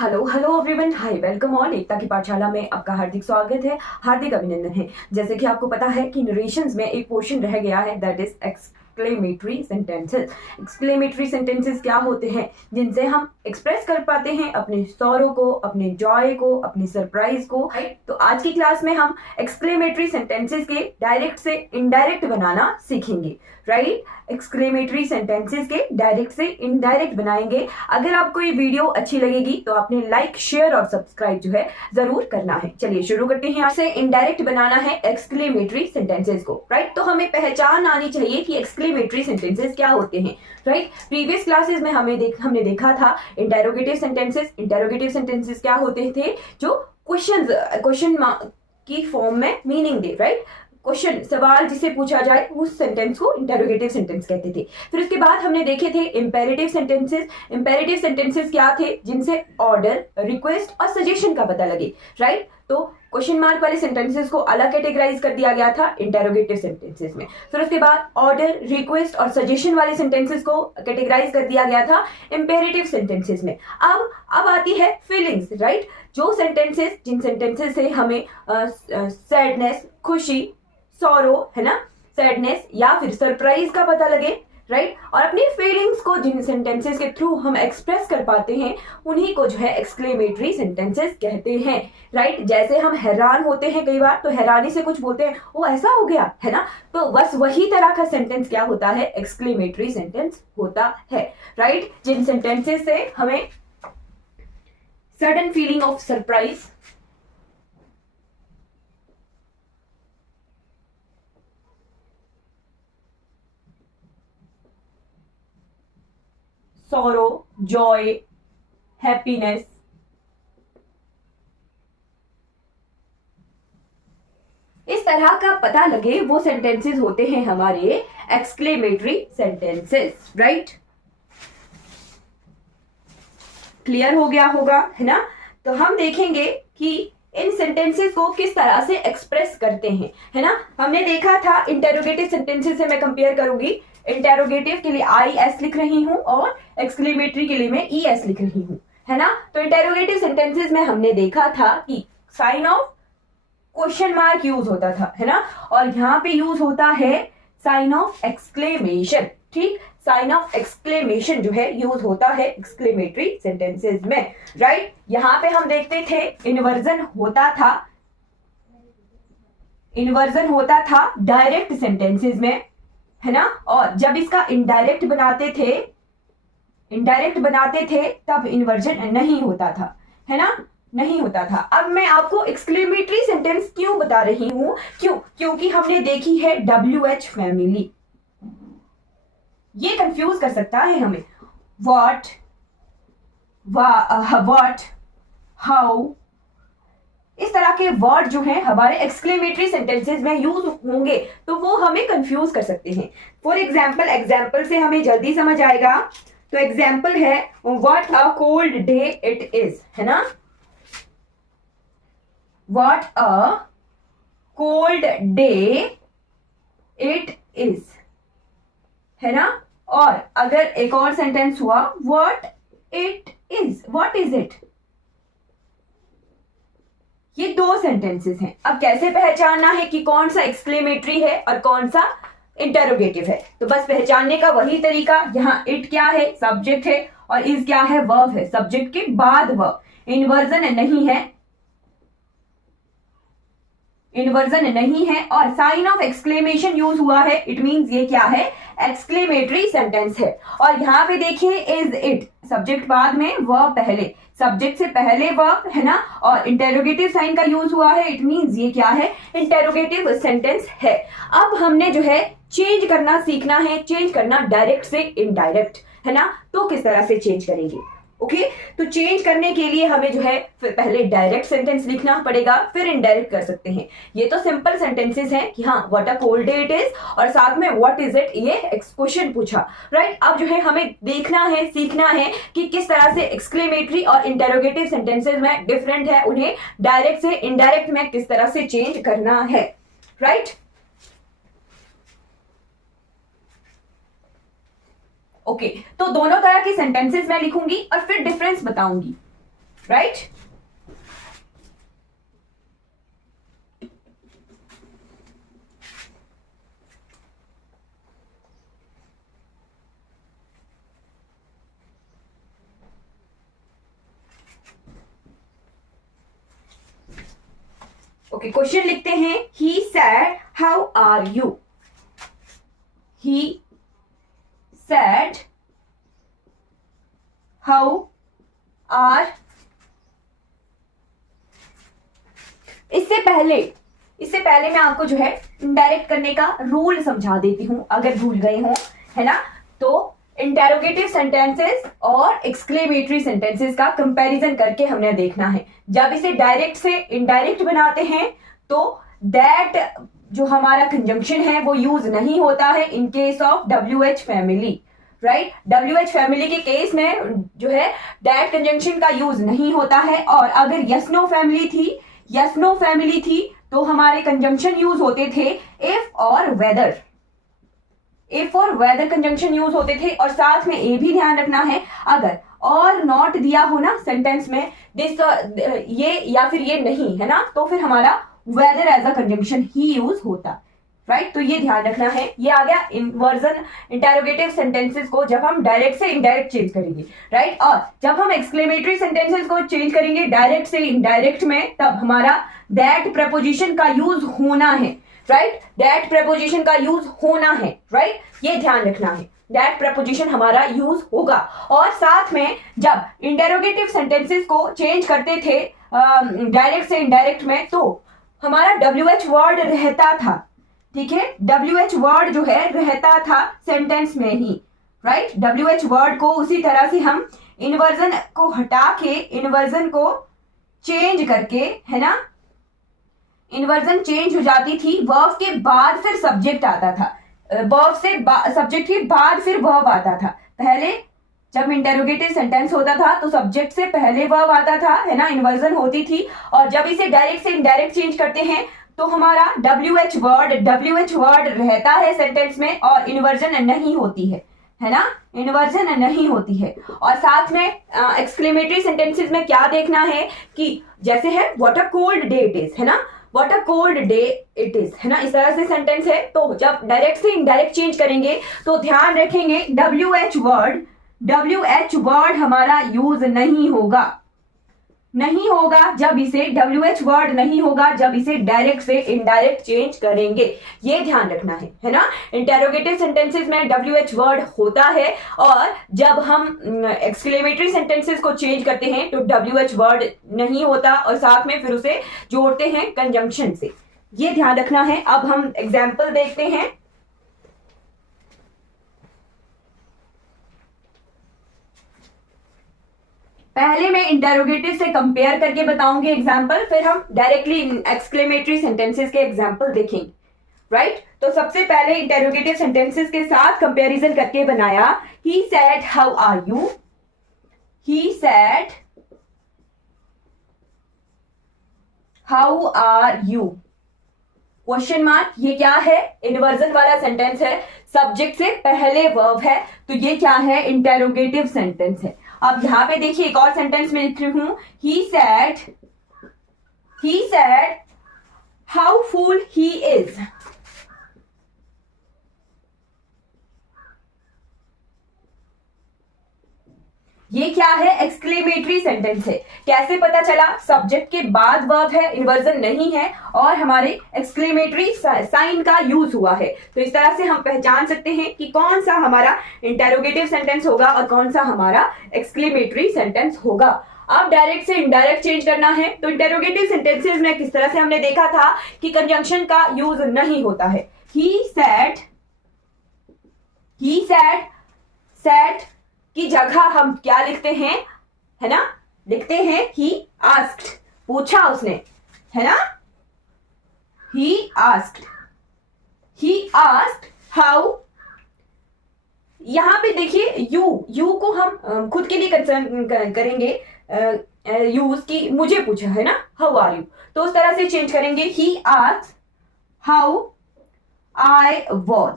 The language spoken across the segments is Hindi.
Hello hello everyone, hi, welcome on Ekta की पाठशाला में आपका हार्दिक स्वागत है, हार्दिक अभिनंदन है। जैसे कि आपको पता है कि नरेशंस में एक पोर्शन रह गया है, that is exclamatory sentences. Exclamatory sentences क्या होते हैं? जिनसे हम एक्सप्रेस कर पाते हैं अपने सौरों को, अपने जॉय को, अपनी सरप्राइज को। तो आज की क्लास में हम एक्सक्लेमेटरी सेंटेंसेस के डायरेक्ट से इनडायरेक्ट बनाना सीखेंगे। राइट, एक्सक्लेमेटरी सेंटेंसेस के डायरेक्ट से इनडायरेक्ट बनाएंगे। अगर आपको ये वीडियो अच्छी लगेगी तो आपने लाइक, शेयर और सब्सक्राइब जो है जरूर करना है। चलिए शुरू करते हैं। आपसे इनडायरेक्ट बनाना है एक्सक्लेमेटरी सेंटेंसेस को। राइट, तो हमें पहचान आनी चाहिए कि एक्सक्लेमेटरी सेंटेंसेस क्या होते हैं। राइट, प्रीवियस क्लासेस में हमने देखा था इंटेरोगेटिव सेंटेंसेस। इंटेरोगेटिव सेंटेंसेस क्या होते थे? जो क्वेश्चन की फॉर्म में मीनिंग दे। राइट, क्वेश्चन, सवाल जिसे पूछा जाए उस सेंटेंस को इंटेरोगेटिव सेंटेंस कहते थे। फिर उसके बाद हमने देखे थे इंपेरेटिव सेंटेंसेस। इंपेरेटिव सेंटेंसेस क्या थे? जिनसे ऑर्डर, रिक्वेस्ट और सजेशन का पता लगे। राइट, तो क्वेश्चन मार्क वाले सेंटेंसेस को अलग कैटेगराइज कर दिया गया था इंटेरोगेटिव सेंटेंसेस में। फिर उसके बाद ऑर्डर, रिक्वेस्ट और सजेशन वाले सेंटेंसेस को कैटेगराइज कर दिया गया था इंपेरेटिव सेंटेंसेस में। अब आती है फीलिंग्स। राइट, जो सेंटेंसेस, जिन सेंटेंसेस से हमें सैडनेस, खुशी, सॉरो, है ना, सैडनेस या फिर सरप्राइज का पता लगे। राइट, और अपनी फीलिंग्स को जिन सेंटेंसेस के थ्रू हम एक्सप्रेस कर पाते हैं उन्हीं को जो है एक्सक्लेमेटरी सेंटेंसेस कहते हैं। राइट, जैसे हम हैरान होते हैं कई बार, तो हैरानी से कुछ बोलते हैं, वो ऐसा हो गया, है ना, तो बस वही तरह का सेंटेंस क्या होता है? एक्सक्लेमेटरी सेंटेंस होता है। राइट, जिन सेंटेंसेस से हमें sudden feeling of surprise, sorrow, Joy, happiness, इस तरह का पता लगे, वो सेंटेंसेस होते हैं हमारे एक्सक्लेमेटरी सेंटेंसेस। राइट, क्लियर हो गया होगा, है ना? तो हम देखेंगे कि इन सेंटेंसेस को किस तरह से एक्सप्रेस करते हैं, है ना। हमने देखा था इंटेरोगेटिव सेंटेंसेस से मैं कंपेयर करूंगी। इंटेरोगेटिव के लिए IS लिख रही हूं और एक्सक्लेमेटरी के लिए मैं ES लिख रही हूं, है ना। तो इंटेरोगेटिव सेंटेंसेस में हमने देखा था कि sign of question mark use होता था, है ना, और यहां पे यूज होता है साइन ऑफ एक्सक्लेमेशन। ठीक, साइन ऑफ एक्सक्लेमेशन जो है यूज होता है एक्सक्लेमेटरी सेंटेंसेस में। राइट, यहां पे हम देखते थे इन्वर्जन होता था डायरेक्ट सेंटेंसेस में, है ना, और जब इसका इनडायरेक्ट बनाते थे तब इन्वर्जन नहीं होता था, है ना, नहीं होता था। अब मैं आपको एक्सक्लेमेटरी सेंटेंस क्यों बता रही हूं? क्योंकि हमने देखी है WH फैमिली। ये कंफ्यूज कर सकता है हमें। व्हाट, हाउ, इस तरह के वर्ड जो हैं हमारे एक्सक्लेमेटरी सेंटेंसेस में यूज होंगे तो वो हमें कंफ्यूज कर सकते हैं। फॉर एग्जाम्पल से हमें जल्दी समझ आएगा। तो एग्जाम्पल है what a cold day it is, है ना, what a cold day it is, है ना। और अगर एक और सेंटेंस हुआ व्हाट इज इट, ये दो सेंटेंसेस हैं। अब कैसे पहचानना है कि कौन सा एक्सक्लेमेटरी है और कौन सा इंटेरोगेटिव है? तो बस पहचानने का वही तरीका, यहाँ इट क्या है? सब्जेक्ट है, और इज क्या है? वर्ब है। सब्जेक्ट के बाद वर्ब, इन्वर्जन नहीं है और साइन ऑफ एक्सक्लेमेशन यूज हुआ है, इट मींस ये क्या है? एक्सक्लेमेटरी सेंटेंस है। और यहाँ पे देखिए इज इट, सब्जेक्ट बाद में, वर्ब पहले, सब्जेक्ट से पहले वर्ब, है ना, और इंटेरोगेटिव साइन का यूज हुआ है, इट मींस ये क्या है? इंटेरोगेटिव सेंटेंस है। अब हमने जो है चेंज करना सीखना है, चेंज करना डायरेक्ट से इनडायरेक्ट, है ना। तो किस तरह से चेंज करेंगे? ओके, तो चेंज करने के लिए हमें जो है पहले डायरेक्ट सेंटेंस लिखना पड़ेगा, फिर इनडायरेक्ट कर सकते हैं। ये तो सिंपल सेंटेंसेस हैं कि हाँ what a cold day it is और साथ में व्हाट इज इट, ये क्वेश्चन पूछा। राइट, अब जो है हमें देखना है, सीखना है कि किस तरह से एक्सक्लेमेटरी और इंटेरोगेटिव सेंटेंसेस में डिफरेंट है, उन्हें डायरेक्ट से इनडायरेक्ट में किस तरह से चेंज करना है। राइट, ओके, तो दोनों तरह के सेंटेंसेस मैं लिखूंगी और फिर डिफरेंस बताऊंगी। राइट। ओके, क्वेश्चन लिखते हैं, he said how are you. He said how are. इससे पहले मैं आपको जो है इनडायरेक्ट करने का रूल समझा देती हूं, अगर भूल गए हो, है ना। तो इंटेरोगेटिव सेंटेंसेस और एक्सक्लेमेटरी सेंटेंसेस का कंपैरिजन करके हमने देखना है। जब इसे डायरेक्ट से इनडायरेक्ट बनाते हैं तो दैट जो हमारा कंजंक्शन है वो यूज नहीं होता है in case of WH family, right. WH family के केस में जो है दैट कंजंक्शन का यूज नहीं होता है। और अगर यस नो फैमिली थी तो हमारे कंजंक्शन यूज होते थे इफ और वेदर। इफ और वेदर कंजंक्शन यूज होते थे। और साथ में ये भी ध्यान रखना है, अगर और नॉट दिया हो ना सेंटेंस में, दिस ये या फिर ये नहीं है ना, तो फिर हमारा वेदर एज अ कंजंक्शन ही यूज होता, राइट। तो ये ध्यान रखना है। ये आ गया इन्वर्जन इंटेरोगेटिव सेंटेंसेस को जब हम डायरेक्ट से इनडायरेक्ट चेंज करेंगे, राइट। और जब हम एक्सक्लेमेटरी सेंटेंसेस को चेंज करेंगे डायरेक्ट से इनडायरेक्ट में, तब हमारा दैट प्रपोजिशन का यूज होना है, राइट। दैट प्रपोजिशन का यूज होना है, राइट। ये ध्यान रखना है, दैट प्रपोजिशन हमारा यूज होगा। और साथ में जब इंटेरोगेटिव सेंटेंसेस को चेंज करते थे डायरेक्ट से इनडायरेक्ट में, तो हमारा WH वर्ड रहता था, ठीक है। WH वर्ड जो है रहता था सेंटेंस में ही, राइट। WH वर्ड को उसी तरह से हम इन्वर्जन को हटा के इन्वर्जन को चेंज करके, है ना, इन्वर्जन चेंज हो जाती थी। वर्ब के बाद फिर सब्जेक्ट आता था, वर्ब से सब्जेक्ट के बाद फिर वर्ब आता था। पहले जब इंटेरोगेटिव सेंटेंस होता था तो सब्जेक्ट से पहले वर्ब आता था, है ना, इन्वर्जन होती थी। और जब इसे डायरेक्ट से इनडायरेक्ट चेंज करते हैं तो हमारा WH वर्ड रहता है सेंटेंस में और इन्वर्जन नहीं होती है ना, इन्वर्जन नहीं होती है। और साथ में एक्सक्लेमेटरी सेंटेंसेस में क्या देखना है कि जैसे है what a cold day it is, है ना, what a cold day it is, है ना, इस तरह से सेंटेंस है। तो जब डायरेक्ट से इनडायरेक्ट चेंज करेंगे तो ध्यान रखेंगे WH वर्ड हमारा यूज नहीं होगा जब इसे WH वर्ड नहीं होगा जब इसे डायरेक्ट से इनडायरेक्ट चेंज करेंगे। ये ध्यान रखना है ना। इंटेरोगेटिव सेंटेंसेस में WH वर्ड होता है और जब हम एक्सक्लेमेटरी सेंटेंसेस को चेंज करते हैं तो WH वर्ड नहीं होता और साथ में फिर उसे जोड़ते हैं कंजंक्शन से। ये ध्यान रखना है। अब हम एग्जाम्पल देखते हैं। पहले मैं इंटेरोगेटिव से कंपेयर करके बताऊंगी एग्जाम्पल, फिर हम डायरेक्टली एक्सक्लेमेटरी सेंटेंसेस के एग्जाम्पल देखेंगे, राइट। तो सबसे पहले इंटेरोगेटिव सेंटेंसेस के साथ कंपैरिजन करके बनाया। He said how are you, he said how are you, question mark. ये क्या है? इन्वर्जन वाला सेंटेंस है, सब्जेक्ट से पहले वर्ब है, तो ये क्या है? इंटेरोगेटिव सेंटेंस है। अब यहां पे देखिए एक और सेंटेंस में लिख रही हूं, ही said how full he is. ये क्या है? एक्सक्लेमेटरी सेंटेंस है। कैसे पता चला? सब्जेक्ट के बाद वर्ब है, इन्वर्जन नहीं है और हमारे एक्सक्लेमेटरी साइन का यूज हुआ है। तो इस तरह से हम पहचान सकते हैं कि कौन सा हमारा इंटेरोगेटिव सेंटेंस होगा और कौन सा हमारा एक्सक्लेमेटरी सेंटेंस होगा। अब डायरेक्ट से इनडायरेक्ट चेंज करना है तो इंटेरोगेटिव सेंटेंसेस में किस तरह से हमने देखा था कि कंजंक्शन का यूज नहीं होता है। ही सेड की जगह हम क्या लिखते हैं, है ना? लिखते हैं ही आस्क्ड, पूछा उसने, है ना? He asked how. यहां पे देखिए यू को हम खुद के लिए कंसर्न करेंगे यूज की मुझे पूछा, है ना, हाउ आर यू, तो उस तरह से चेंज करेंगे। He asked how I was,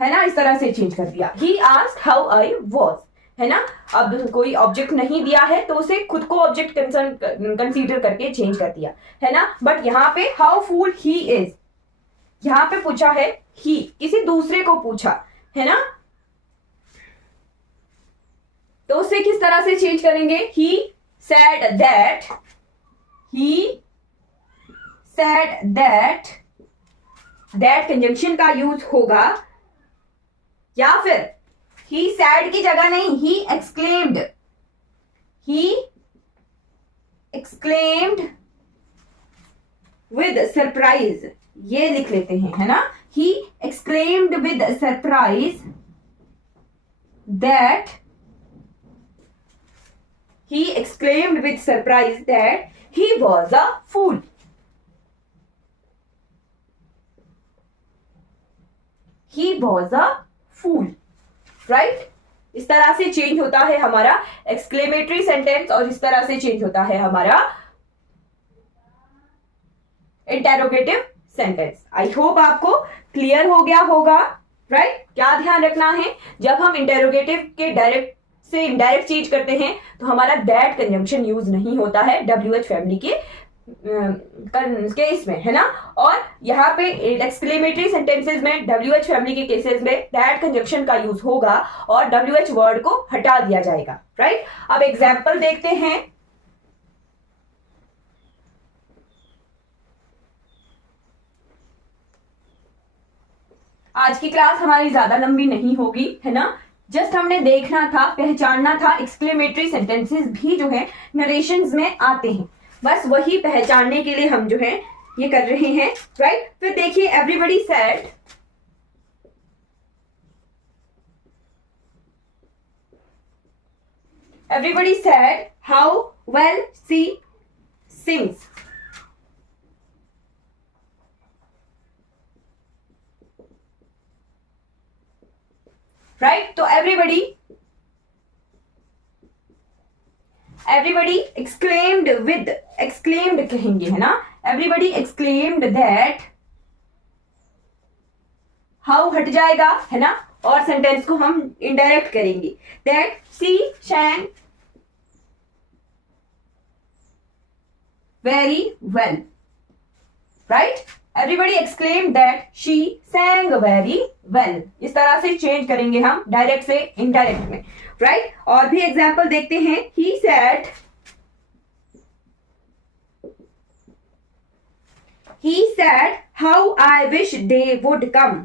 है ना, इस तरह से चेंज कर दिया। He asked how I was, है ना। अब कोई ऑब्जेक्ट नहीं दिया है तो उसे खुद को ऑब्जेक्ट कंसीडर करके चेंज कर दिया, है ना। बट यहाँ पे हाउ फूल ही इज, यहाँ पे पूछा है ही, किसी दूसरे को पूछा, है ना। तो उसे किस तरह से चेंज करेंगे, ही said that, he said that, that conjunction का यूज होगा, या फिर he said की जगह नहीं, he exclaimed, he exclaimed with surprise, ये लिख लेते हैं, है ना। he exclaimed with surprise that, he exclaimed with surprise that he was a fool. He was a fool, right? इस तरह से चेंज होता है हमारा एक्सक्लेमेटरी सेंटेंस और इस तरह से चेंज होता है हमारा इंटेरोगेटिव सेंटेंस। आई होप आपको क्लियर हो गया होगा, राइट? क्या ध्यान रखना है, जब हम इंटेरोगेटिव के डायरेक्ट से इनडायरेक्ट चेंज करते हैं तो हमारा दैट कंजंक्शन यूज नहीं होता है WH फैमिली के केस में, है ना। और यहाँ पे एक्सक्लेमेटरी सेंटेंसेस में WH फैमिली के केसेस में दैट कंजंक्शन का यूज होगा और WH वर्ड को हटा दिया जाएगा, राइट। अब एग्जाम्पल देखते हैं। आज की क्लास हमारी ज्यादा लंबी नहीं होगी, है ना। जस्ट हमने देखना था, पहचानना था, एक्सक्लेमेटरी सेंटेंसेस भी जो है नरेशंस में आते हैं, बस वही पहचानने के लिए हम जो है ये कर रहे हैं, राइट। फिर देखिए, everybody said, everybody said how well she sings, right. तो एवरीबडी एक्सक्लेम्ड विद, एक्सक्लेम्ड कहेंगे, है ना। एवरीबडी एक्सक्लेम्ड दैट, हाउ हट जाएगा, है ना, और सेंटेंस को हम इनडायरेक्ट करेंगे, that she sang very well, right? Everybody exclaimed that she sang very well. इस तरह से चेंज करेंगे हम डायरेक्ट से इनडायरेक्ट में, राइट। और भी एग्जाम्पल देखते हैं। He said how I wish they would come.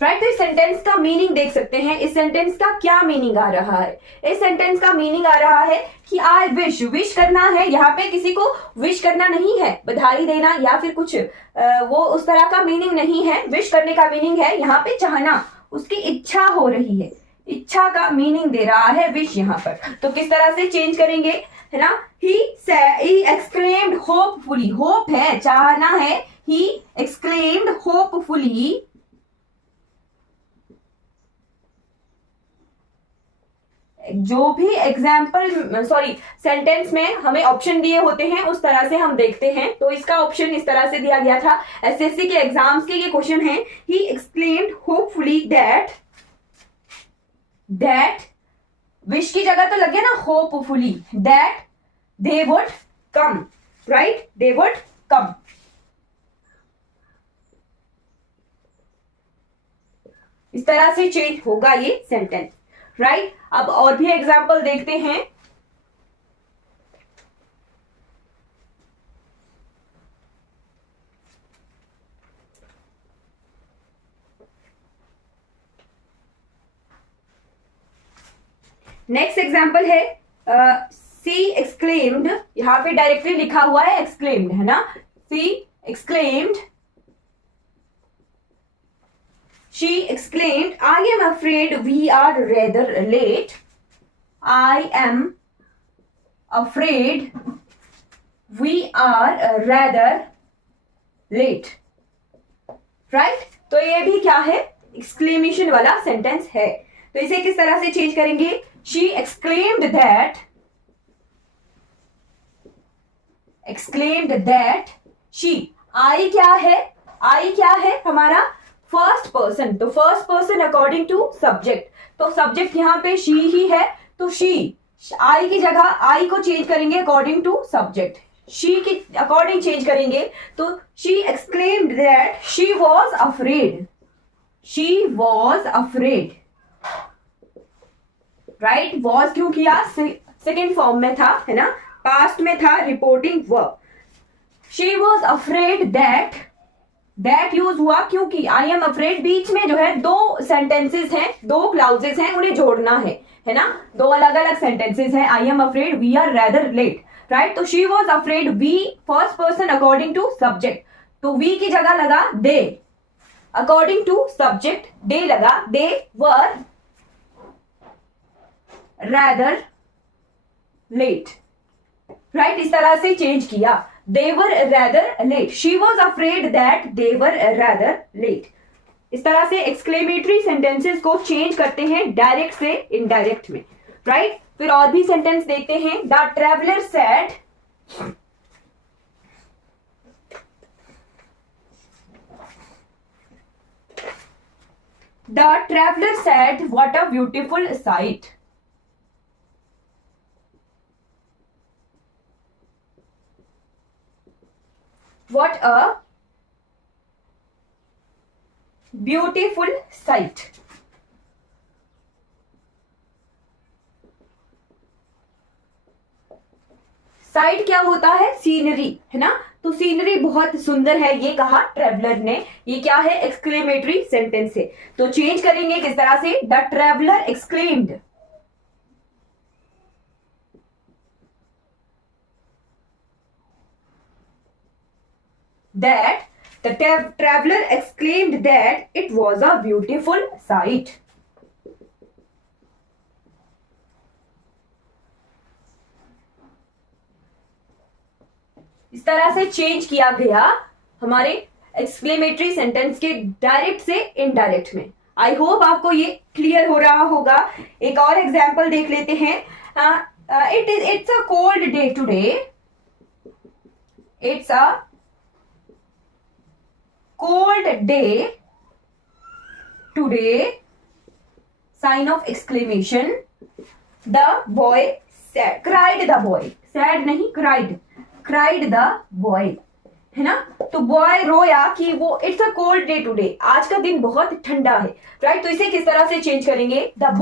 Right. तो इस सेंटेंस का मीनिंग देख सकते हैं। इस सेंटेंस का क्या मीनिंग आ रहा है, इस सेंटेंस का मीनिंग आ रहा है कि आई विश, विश करना है, यहाँ पे किसी को विश करना नहीं है, बधाई देना या फिर कुछ वो उस तरह का मीनिंग नहीं है। विश करने का मीनिंग है यहाँ पे चाहना, उसकी इच्छा हो रही है, इच्छा का मीनिंग दे रहा है विश यहाँ पर। तो किस तरह से चेंज करेंगे, है ना। he exclaimed hopefully, होप है, चाहना है, he exclaimed hopefully जो भी एग्जाम्पल सेंटेंस में हमें ऑप्शन दिए होते हैं उस तरह से हम देखते हैं। तो इसका ऑप्शन इस तरह से दिया गया था, एसएससी के एग्जाम्स के ये क्वेश्चन है। He exclaimed hopefully that, that wish की जगह तो लगे ना hopefully, that they would come, right, they would come. इस तरह से चेंज होगा ये सेंटेंस, राइट। अब और भी एग्जाम्पल देखते हैं। नेक्स्ट एग्जाम्पल है सी एक्सक्लेम्ड, यहां पे डायरेक्टली लिखा हुआ है एक्सक्लेम्ड, है ना। सी exclaimed, she exclaimed, I am afraid we are rather late. I am afraid we are rather late. Right? तो ये भी क्या है, एक्सक्लेमेशन वाला सेंटेंस है। तो इसे किस तरह से चेंज करेंगे, she exclaimed that she. I क्या है? आई क्या है हमारा? First person. तो first person according to subject, तो सब्जेक्ट यहाँ पे शी ही है, तो शी। आई की जगह आई को चेंज करेंगे अकॉर्डिंग टू सब्जेक्ट, शी की अकॉर्डिंग चेंज करेंगे, तो she exclaimed that she was afraid. She was afraid, right. Was क्यों किया? सेकेंड फॉर्म में था, है ना, पास्ट में था, reporting verb. She was afraid that, that use हुआ क्योंकि आई एम अफ्रेड बीच में जो है दो सेंटेंसेस हैं, दो क्लाउजेस हैं, उन्हें जोड़ना है ना, दो अलग अलग सेंटेंसेस हैं। I am afraid we are rather late, right. तो she was afraid, we first person according to subject, तो वी की जगह लगा दे, अकॉर्डिंग टू सब्जेक्ट दे लगा, they were rather late, right. इस तरह से चेंज किया, they were rather late, she was afraid that they were rather late। इस तरह से एक्सक्लेमेटरी सेंटेंसेस को चेंज करते हैं डायरेक्ट से इनडायरेक्ट में, राइट। फिर और भी सेंटेंस देखते हैं। The traveller said, the traveller said what a beautiful sight. What a beautiful sight। Site क्या होता है? सीनरी, है ना। तो सीनरी बहुत सुंदर है, ये कहा ट्रेवलर ने। ये क्या है? एक्सक्लेमेटरी सेंटेंस है। तो चेंज करेंगे किस तरह से? The traveller exclaimed, that the traveler exclaimed that it was a beautiful sight। इस तरह से चेंज किया गया हमारे एक्सक्लेमेटरी सेंटेंस के डायरेक्ट से इनडायरेक्ट में। आई होप आपको ये क्लियर हो रहा होगा। एक और एग्जांपल देख लेते हैं। It's a cold day today, it's a cold day today, sign of exclamation। the boy said, cried the boy, sad नहीं cried, cried the boy, है ना। तो बॉय रोया कि वो it's a cold day today, आज का दिन बहुत ठंडा है, राइट। तो इसे किस तरह से चेंज करेंगे? The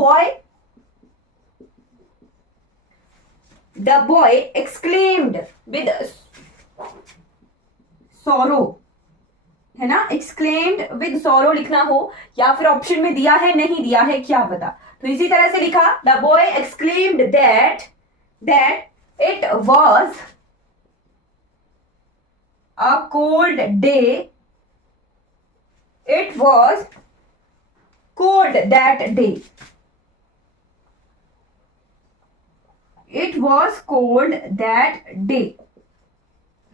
boy exclaimed with sorrow, है ना। एक्सक्लेम्ड विद सॉरो लिखना हो, या फिर ऑप्शन में दिया है, नहीं दिया है, क्या पता। तो इसी तरह से लिखा, the boy exclaimed that it was a cold day, it was cold that day, it was cold that day,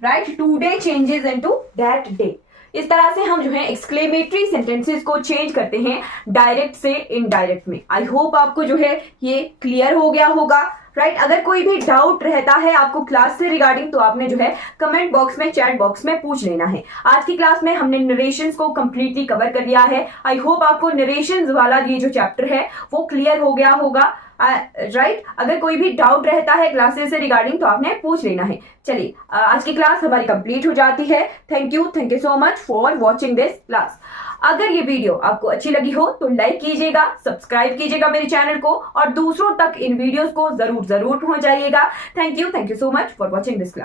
right. Today changes into that day. इस तरह से हम जो है एक्सक्लेमेटरी सेंटेंसेस को चेंज करते हैं डायरेक्ट से इनडायरेक्ट में। आई होप आपको जो है ये क्लियर हो गया होगा, राइट। अगर कोई भी डाउट रहता है आपको क्लास से रिगार्डिंग, तो आपने जो है कमेंट बॉक्स में, चैट बॉक्स में पूछ लेना है। आज की क्लास में हमने नरेशंस को कंप्लीटली कवर कर लिया है। आई होप आपको नरेशंस वाला ये जो चैप्टर है वो क्लियर हो गया होगा, राइट। अगर कोई भी डाउट रहता है क्लासेस से रिगार्डिंग, तो आपने पूछ लेना है। चलिए, आज की क्लास हमारी कंप्लीट हो जाती है। Thank you so much for watching this class. अगर ये वीडियो आपको अच्छी लगी हो तो लाइक कीजिएगा, सब्सक्राइब कीजिएगा मेरे चैनल को, और दूसरों तक इन वीडियोस को जरूर पहुंचाइएगा। Thank you so much for watching this class.